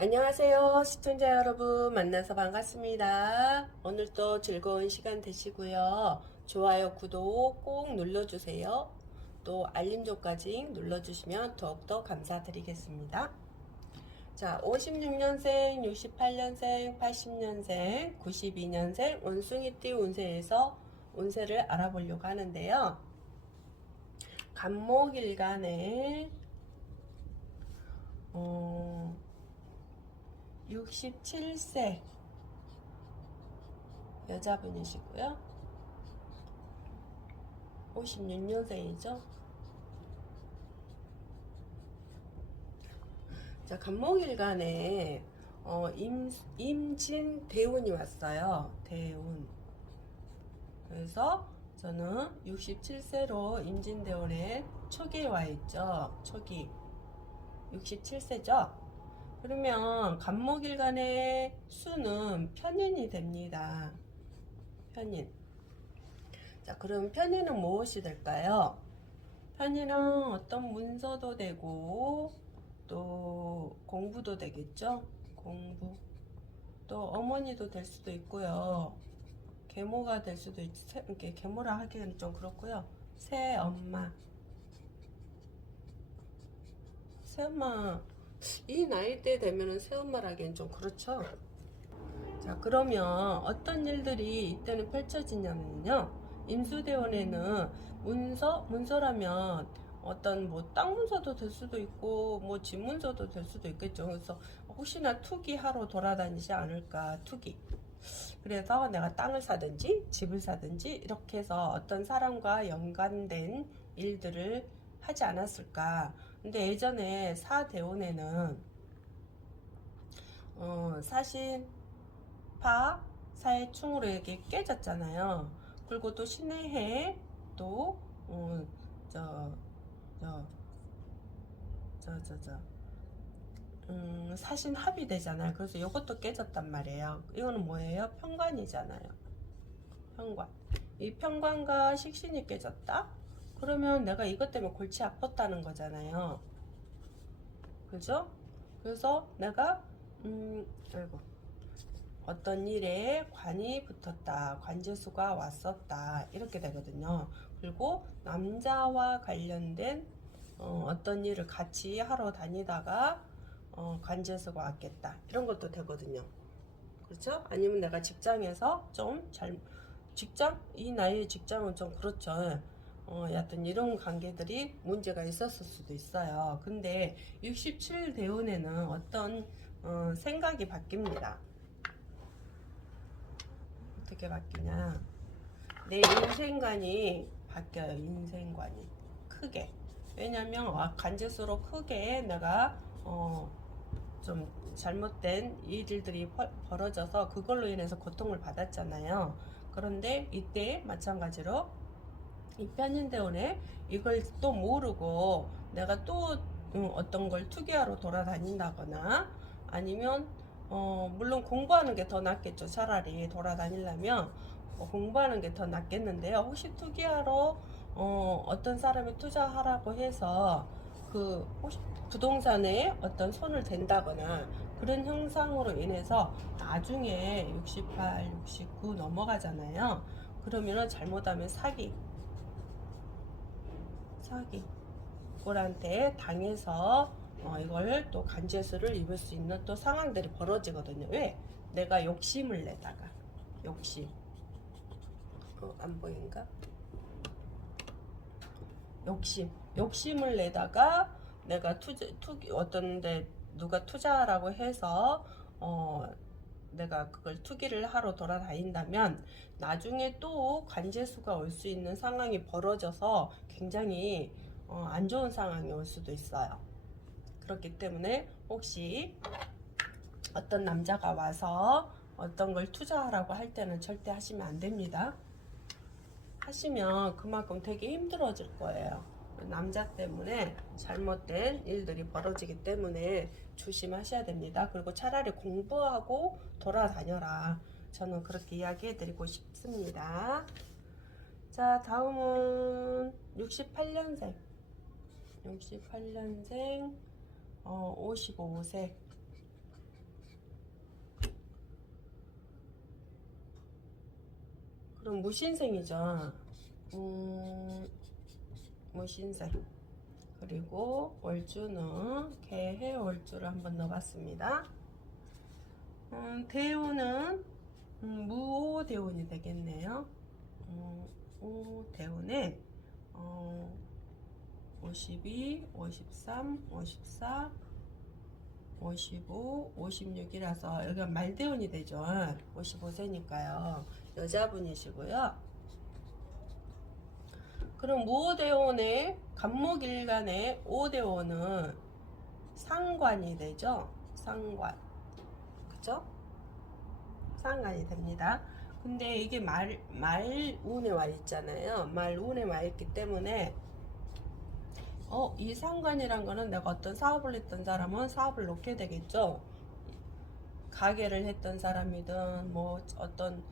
안녕하세요. 시청자 여러분 만나서 반갑습니다. 오늘도 즐거운 시간 되시고요. 좋아요, 구독 꼭 눌러주세요. 또 알림조까지 눌러주시면 더욱더 감사드리겠습니다. 자, 56년생, 68년생, 80년생, 92년생 원숭이띠 운세에서 운세를 알아보려고 하는데요. 간목일간에 67세 여자분이시고요. 56년생이죠. 자, 간목일간에 임진 대운이 왔어요. 대운. 그래서 저는 67세로 임진 대운에 초기에 와 있죠. 초기. 67세죠. 그러면 간목일간의 수는 편인이 됩니다. 편인. 자, 그럼 편인은 무엇이 될까요? 편인은 어떤 문서도 되고 또 공부도 되겠죠. 공부. 또 어머니도 될 수도 있고요. 계모가 될 수도 이렇게 계모라 하기는 좀 그렇고요. 새엄마. 새엄마. 이 나이대 되면은 새엄마라기엔 좀 그렇죠. 자, 그러면 어떤 일들이 이때는 펼쳐지냐면요. 임수대원에는 문서라면 어떤 뭐 땅 문서도 될 수도 있고 뭐 집 문서도 될 수도 있겠죠. 그래서 혹시나 투기하러 돌아다니지 않을까, 투기. 그래서 내가 땅을 사든지 집을 사든지 이렇게 해서 어떤 사람과 연관된 일들을 하지 않았을까. 근데 예전에 사대원에는 사신, 사해충으로 이렇게 깨졌잖아요. 그리고 또 신해해 또 저, 저, 사신 합이 되잖아요. 그래서 이것도 깨졌단 말이에요. 이거는 뭐예요? 편관이잖아요. 편관. 이 편관과 식신이 깨졌다? 그러면 내가 이것 때문에 골치 아팠다는 거잖아요. 그죠? 그래서 내가 아이고, 어떤 일에 관이 붙었다, 관제수가 왔었다, 이렇게 되거든요. 그리고 남자와 관련된 어떤 일을 같이 하러 다니다가 관제수가 왔겠다, 이런 것도 되거든요. 그렇죠? 아니면 내가 직장에서 이 나이에 직장은 좀 그렇죠. 여하튼 이런 관계들이 문제가 있었을 수도 있어요. 근데 67 대운에는 어떤 생각이 바뀝니다. 어떻게 바뀌냐? 내 인생관이 바뀌어요. 인생관이 크게. 왜냐면 관제수로 크게 내가 좀 잘못된 일들이 벌어져서 그걸로 인해서 고통을 받았잖아요. 그런데 이때 마찬가지로 이 편인대운에 이걸 또 모르고 내가 또 어떤 걸 투기하러 돌아다닌다거나 아니면 물론 공부하는 게 더 낫겠죠. 차라리 돌아다니려면 공부하는 게 더 낫겠는데요. 혹시 투기하러 어떤 사람이 투자하라고 해서 그 혹시 부동산에 어떤 손을 댄다거나 그런 현상으로 인해서 나중에 68, 69 넘어가잖아요. 그러면은 잘못하면 사기 꼴한테 당해서 이걸 또 간제수를 입을 수 있는 또 상황들이 벌어지거든요. 왜? 내가 욕심을 내다가 욕심 안 보인가? 욕심을 내다가 내가 투기 어떤데 누가 투자하라고 해서 내가 그걸 투기를 하러 돌아다닌다면 나중에 또 관제수가 올 수 있는 상황이 벌어져서 굉장히 안 좋은 상황이 올 수도 있어요. 그렇기 때문에 혹시 어떤 남자가 와서 어떤 걸 투자하라고 할 때는 절대 하시면 안 됩니다. 하시면 그만큼 되게 힘들어질 거예요. 남자 때문에 잘못된 일들이 벌어지기 때문에 조심하셔야 됩니다. 그리고 차라리 공부하고 돌아다녀라. 저는 그렇게 이야기해 드리고 싶습니다. 자, 다음은 68년생 55세 그럼 무신생이죠. 무신생. 그리고 월주는 개해 월주를 한번 넣어봤습니다. 대운은 무오대운이 되겠네요. 오대운에 52, 53, 54, 55, 56이라서 여기가 말대운이 되죠. 55세니까요. 여자분이시고요. 그럼 무오대운의 간목일간의 오대운은 상관이 되죠. 상관. 그죠? 상관이 됩니다. 근데 이게 말운에 와 있잖아요. 말운에 와 있기 때문에 이 상관이란 거는 내가 어떤 사업을 했던 사람은 사업을 놓게 되겠죠. 가게를 했던 사람이든 뭐 어떤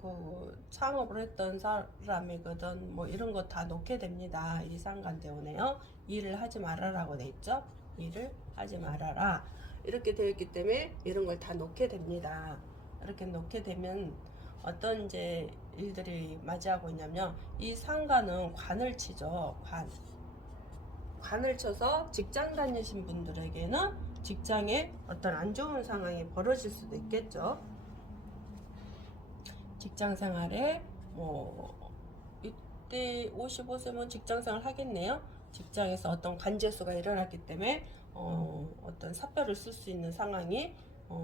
그 창업을 했던 사람이거든 뭐 이런 거 다 놓게 됩니다. 이 상관 때문에요. 일을 하지 말아라고 돼 있죠. 일을 하지 말아라 이렇게 되어 있기 때문에 이런 걸 다 놓게 됩니다. 이렇게 놓게 되면 어떤 이제 일들이 맞이하고 있냐면 이 상관은 관을 치죠. 관을 쳐서 직장 다니신 분들에게는 직장에 어떤 안 좋은 상황이 벌어질 수도 있겠죠. 직장 생활에 이때 55세면 직장 생활 하겠네요. 직장에서 어떤 관제수가 일어났기 때문에 어떤 사표를 쓸 수 있는 상황이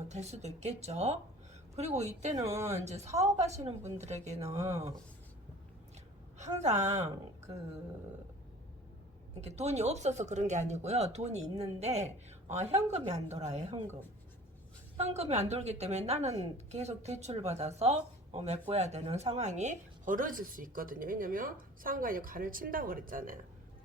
될 수도 있겠죠. 그리고 이때는 이제 사업하시는 분들에게는 항상 이렇게 돈이 없어서 그런 게 아니고요. 돈이 있는데 현금이 안 돌아요. 현금이 안 돌기 때문에 나는 계속 대출을 받아서 메꿔야 되는 상황이 벌어질 수 있거든요. 왜냐면 상관이 관을 친다고 그랬잖아요.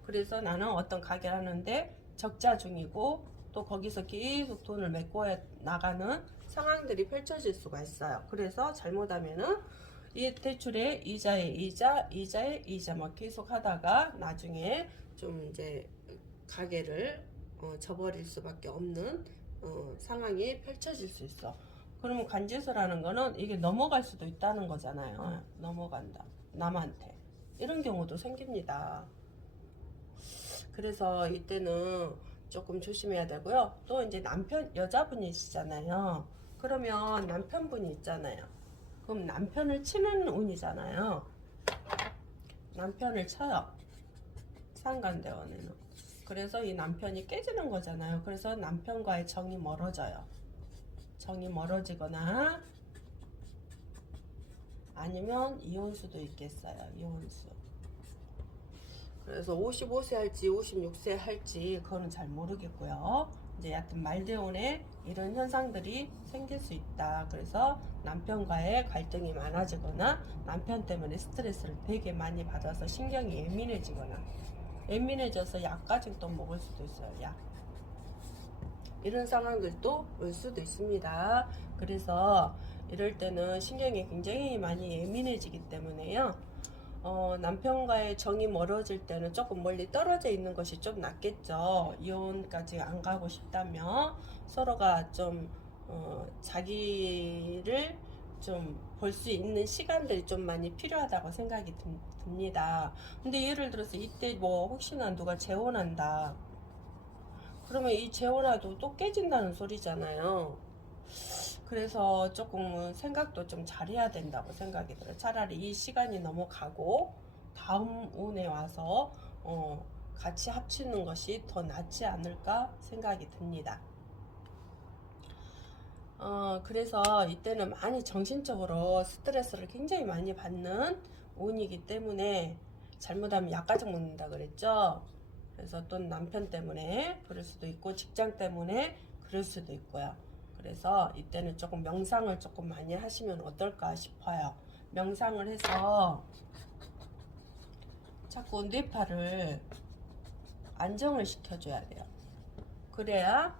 그래서 나는 어떤 가게를 하는데 적자 중이고 또 거기서 계속 돈을 메꿔 나가는 상황들이 펼쳐질 수가 있어요. 그래서 잘못하면은 이 대출의 이자에 이자 막 계속 하다가 나중에 좀 이제 가게를 저버릴 수밖에 없는 상황이 펼쳐질 수 있어. 그러면 관제수라는 거는 이게 넘어갈 수도 있다는 거잖아요. 넘어간다. 남한테. 이런 경우도 생깁니다. 그래서 이때는 조금 조심해야 되고요. 또 이제 여자분이시잖아요. 그러면 남편분이 있잖아요. 그럼 남편을 치는 운이잖아요. 남편을 쳐요. 상관대원에는. 그래서 이 남편이 깨지는 거잖아요. 그래서 남편과의 정이 멀어져요. 정이 멀어지거나 아니면 이혼수도 있겠어요. 이혼수. 그래서 55세 할지 56세 할지 그거는 잘 모르겠고요. 이제 여하튼 말대운에 이런 현상들이 생길 수 있다. 그래서 남편과의 갈등이 많아지거나 남편 때문에 스트레스를 되게 많이 받아서 신경이 예민해져서 약까지 또 먹을 수도 있어요. 약. 이런 상황들도 올 수도 있습니다. 그래서 이럴 때는 신경이 굉장히 많이 예민해지기 때문에요. 남편과의 정이 멀어질 때는 조금 멀리 떨어져 있는 것이 좀 낫겠죠. 이혼까지 안 가고 싶다면 서로가 좀 자기를 좀 볼 수 있는 시간들이 좀 많이 필요하다고 생각이 듭니다. 근데 예를 들어서 이때 뭐 혹시나 누가 재혼한다. 그러면 이 재혼화도 또 깨진다는 소리잖아요. 그래서 조금 생각도 좀 잘해야 된다고 생각이 들어요. 차라리 이 시간이 넘어가고 다음 운에 와서 같이 합치는 것이 더 낫지 않을까 생각이 듭니다. 그래서 이때는 많이 정신적으로 스트레스를 굉장히 많이 받는 운이기 때문에 잘못하면 약까지 먹는다 그랬죠. 그래서 또 남편 때문에 그럴 수도 있고 직장 때문에 그럴 수도 있고요. 그래서 이때는 조금 명상을 조금 많이 하시면 어떨까 싶어요. 명상을 해서 자꾸 뇌파를 안정을 시켜줘야 돼요. 그래야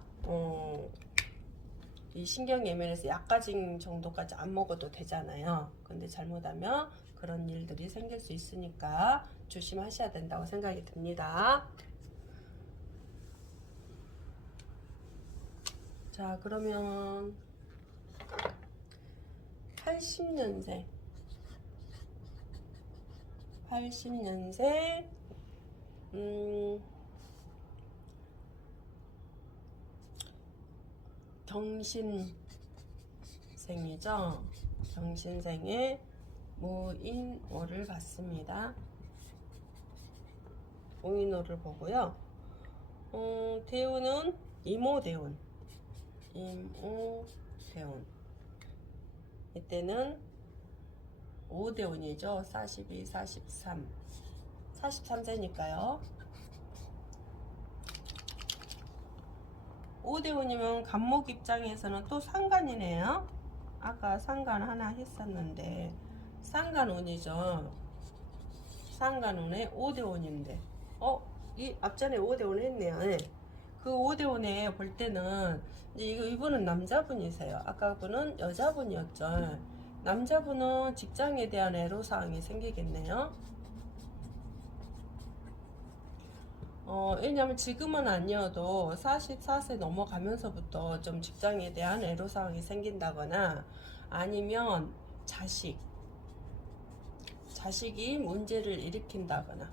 이 신경 예민해서 약까지 정도까지 안 먹어도 되잖아요. 근데 잘못하면 그런 일들이 생길 수 있으니까 조심하셔야 된다고 생각이 듭니다. 자, 그러면 80년생 80년생 경신생이죠. 경신생의 무인오를 봤습니다. 무인오를 보고요. 대운은 임오대운. 임오대운. 이때는 5대운이죠. 42, 43. 43세니까요. 5대운이면 간목 입장에서는 또 상간이네요. 아까 상간 하나 했었는데 상간운이죠. 상간운에 5대운인데 이 앞전에 5대운 했네요. 네. 그 5대운에 볼 때는 이제 이분은 남자분이세요. 아까 분은 여자분이었죠. 남자분은 직장에 대한 애로사항이 생기겠네요. 왜냐면 지금은 아니어도 44세 넘어가면서부터 좀 직장에 대한 애로사항이 생긴다거나 아니면 자식이 문제를 일으킨다거나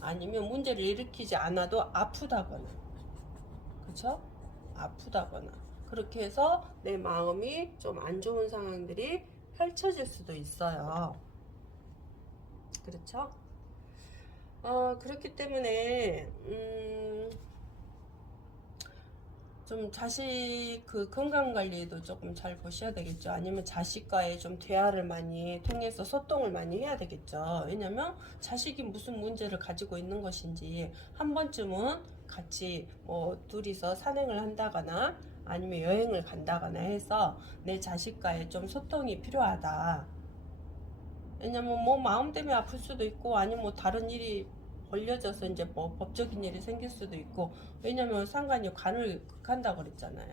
아니면 문제를 일으키지 않아도 아프다거나 그쵸? 아프다거나 그렇게 해서 내 마음이 좀 안 좋은 상황들이 펼쳐질 수도 있어요. 그렇죠? 그렇기 때문에 좀 자식 그 건강 관리도 조금 잘 보셔야 되겠죠. 아니면 자식과의 좀 대화를 많이 통해서 소통을 많이 해야 되겠죠. 왜냐면 자식이 무슨 문제를 가지고 있는 것인지 한 번쯤은 같이 뭐 둘이서 산행을 한다거나 아니면 여행을 간다거나 해서 내 자식과의 좀 소통이 필요하다. 왜냐면 뭐 마음 때문에 아플 수도 있고 아니면 뭐 다른 일이 벌려져서 이제 뭐 법적인 일이 생길 수도 있고 왜냐면 상관이 관을 극한다고 그랬잖아요.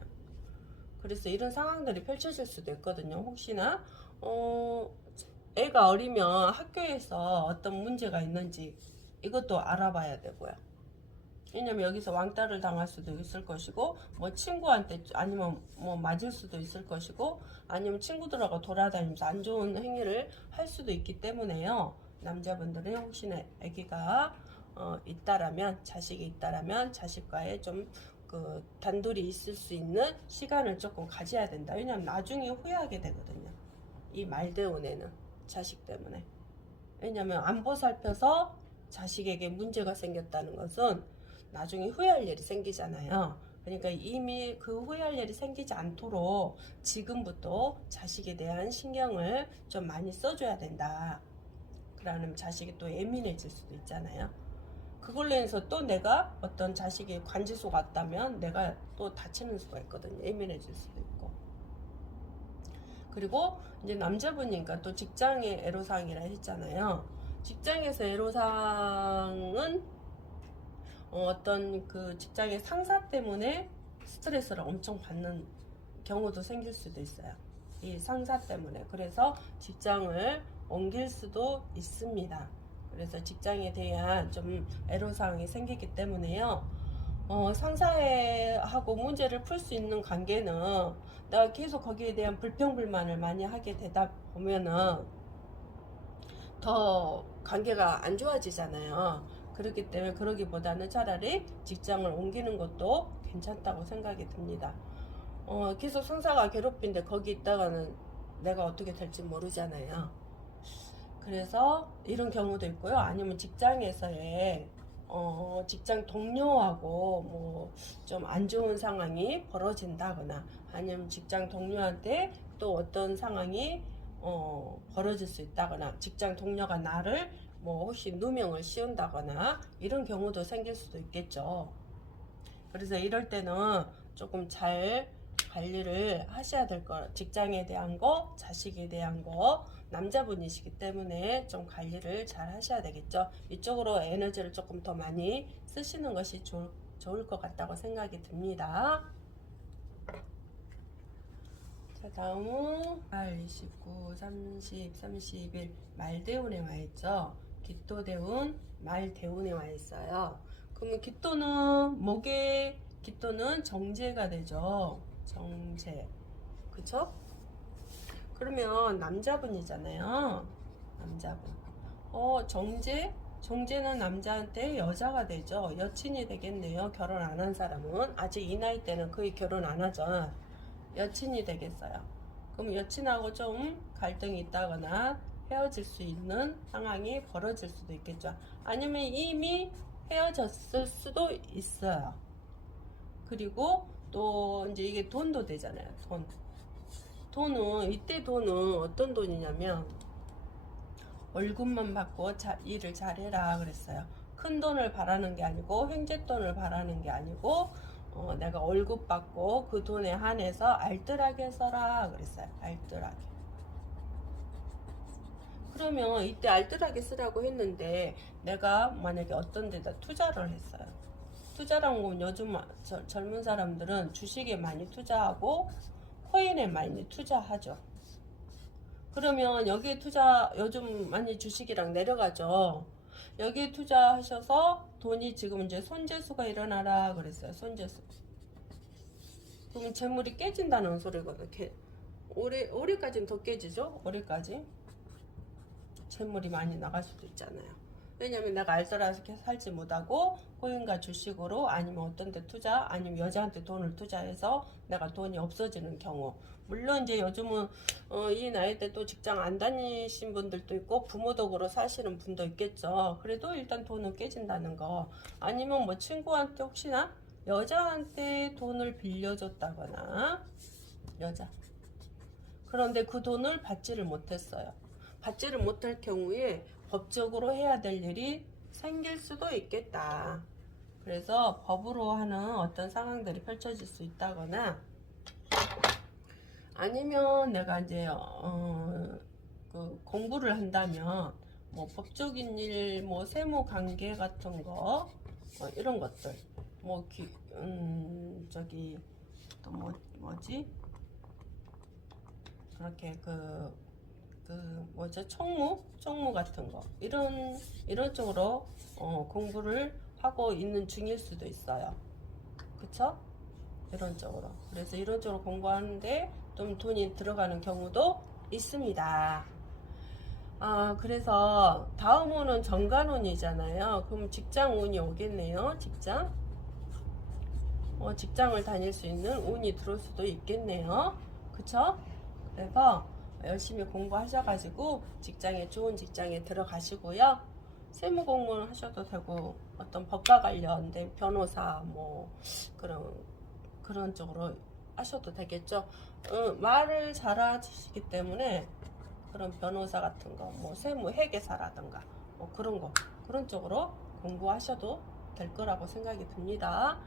그래서 이런 상황들이 펼쳐질 수도 있거든요. 혹시나 애가 어리면 학교에서 어떤 문제가 있는지 이것도 알아봐야 되고요. 왜냐면 여기서 왕따를 당할 수도 있을 것이고 뭐 친구한테 아니면 뭐 맞을 수도 있을 것이고 아니면 친구들하고 돌아다니면서 안 좋은 행위를 할 수도 있기 때문에요. 남자분들은 혹시나 아기가 있다라면 자식이 있다라면 자식과의 좀 그 단둘이 있을 수 있는 시간을 조금 가져야 된다. 왜냐면 나중에 후회하게 되거든요. 이 말대운에는 자식 때문에. 왜냐면 안 보살펴서 자식에게 문제가 생겼다는 것은 나중에 후회할 일이 생기잖아요. 그러니까 이미 그 후회할 일이 생기지 않도록 지금부터 자식에 대한 신경을 좀 많이 써줘야 된다. 그러면 자식이 또 예민해질 수도 있잖아요. 그걸로 해서 또 내가 어떤 자식이 관지소 같다면 내가 또 다치는 수가 있거든요. 예민해질 수도 있고. 그리고 이제 남자분이니까 또 직장의 애로사항이라 했잖아요. 직장에서 애로사항은 어떤 그 직장의 상사 때문에 스트레스를 엄청 받는 경우도 생길 수도 있어요. 이 상사 때문에. 그래서 직장을 옮길 수도 있습니다. 그래서 직장에 대한 좀 애로사항이 생기기 때문에요. 상사하고 문제를 풀 수 있는 관계는 내가 계속 거기에 대한 불평불만을 많이 하게 되다 보면은 더 관계가 안 좋아지잖아요. 그렇기 때문에 그러기보다는 차라리 직장을 옮기는 것도 괜찮다고 생각이 듭니다. 계속 상사가 괴롭힌데 거기 있다가는 내가 어떻게 될지 모르잖아요. 그래서 이런 경우도 있고요. 아니면 직장에서의 직장 동료하고 뭐 좀 안 좋은 상황이 벌어진다거나 아니면 직장 동료한테 또 어떤 상황이 벌어질 수 있다거나 직장 동료가 나를 뭐 혹시 누명을 씌운다거나 이런 경우도 생길 수도 있겠죠. 그래서 이럴 때는 조금 잘 관리를 하셔야 될 거, 직장에 대한 거, 자식에 대한 거, 남자분이시기 때문에 좀 관리를 잘 하셔야 되겠죠. 이쪽으로 에너지를 조금 더 많이 쓰시는 것이 좋을 것 같다고 생각이 듭니다. 자, 다음은 29, 30, 31 말대운에 와 있죠. 기토대운, 말대운에 와 있어요. 그러면 기토는 목의 기토는 정제가 되죠. 정제. 그쵸? 그러면 남자분이잖아요. 남자분. 정제는 남자한테 여자가 되죠. 여친이 되겠네요. 결혼 안 한 사람은. 아직 이 나이 때는 거의 결혼 안 하죠. 여친이 되겠어요. 그럼 여친하고 좀 갈등이 있다거나 헤어질 수 있는 상황이 벌어질 수도 있겠죠. 아니면 이미 헤어졌을 수도 있어요. 그리고 또 이제 이게 돈도 되잖아요. 이때 돈은 어떤 돈이냐면 월급만 받고 일을 잘해라 그랬어요. 큰 돈을 바라는 게 아니고 횡재돈을 바라는 게 아니고 내가 월급 받고 그 돈에 한해서 알뜰하게 써라 그랬어요. 알뜰하게. 그러면 이때 알뜰하게 쓰라고 했는데 내가 만약에 어떤 데다 투자를 했어요. 투자라는 건 요즘 젊은 사람들은 주식에 많이 투자하고 코인에 많이 투자하죠. 그러면 여기에 요즘 많이 주식이랑 내려가죠. 여기에 투자하셔서 돈이 지금 이제 손재수가 일어나라 그랬어요. 손재수. 그러면 재물이 깨진다는 소리거든요. 올해까지는 더 깨지죠. 올해까지 재물이 많이 나갈 수도 있잖아요. 왜냐면 내가 알뜰하게 살지 못하고 코인과 주식으로 아니면 어떤 데 투자 아니면 여자한테 돈을 투자해서 내가 돈이 없어지는 경우. 물론 이제 요즘은 이 나이 때 또 직장 안 다니신 분들도 있고 부모 덕으로 사시는 분도 있겠죠. 그래도 일단 돈은 깨진다는 거. 아니면 뭐 친구한테 혹시나 여자한테 돈을 빌려줬다거나 여자. 그런데 그 돈을 받지를 못했어요. 받지를 못할 경우에 법적으로 해야 될 일이 생길 수도 있겠다. 그래서 법으로 하는 어떤 상황들이 펼쳐질 수 있다거나 아니면 내가 이제 그 공부를 한다면 뭐 법적인 일, 뭐 세무 관계 같은 거 이런 것들 뭐 저기 또 뭐지 그렇게 뭐죠 총무 같은 거 이런 쪽으로 공부를 하고 있는 중일 수도 있어요. 그쵸? 이런 쪽으로. 그래서 이런 쪽으로 공부하는데 좀 돈이 들어가는 경우도 있습니다. 그래서 다음 운은 정관운이잖아요. 그럼 직장 운이 오겠네요. 직장을 다닐 수 있는 운이 들어올 수도 있겠네요. 그쵸? 그래서 열심히 공부하셔가지고 좋은 직장에 들어가시고요. 세무 공무원 하셔도 되고 어떤 법과 관련된 변호사 뭐 그런 쪽으로 하셔도 되겠죠. 말을 잘하시기 때문에 그런 변호사 같은 거, 뭐 세무 회계사라든가 뭐 그런 쪽으로 공부하셔도 될 거라고 생각이 듭니다.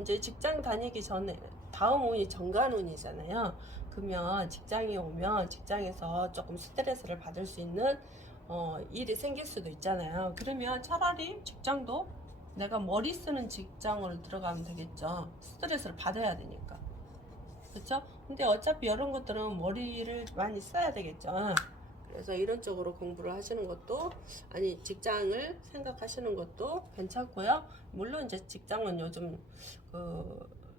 이제 직장 다니기 전에 다음 운이 정관운이잖아요. 그러면 직장에 오면 직장에서 조금 스트레스를 받을 수 있는 일이 생길 수도 있잖아요. 그러면 차라리 직장도 내가 머리 쓰는 직장으로 들어가면 되겠죠. 스트레스를 받아야 되니까. 그렇죠? 근데 어차피 이런 것들은 머리를 많이 써야 되겠죠. 그래서 이런 쪽으로 공부를 하시는 것도 직장을 생각하시는 것도 괜찮고요. 물론 이제 직장은 요즘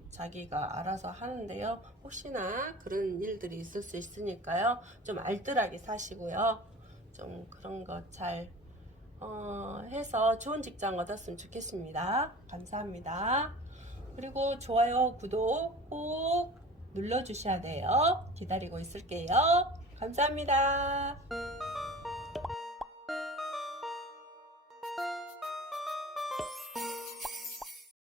자기가 알아서 하는데요. 혹시나 그런 일들이 있을 수 있으니까요. 좀 알뜰하게 사시고요. 좀 그런 거 잘 해서 좋은 직장 얻었으면 좋겠습니다. 감사합니다. 그리고 좋아요, 구독 꼭 눌러주셔야 돼요. 기다리고 있을게요. 감사합니다.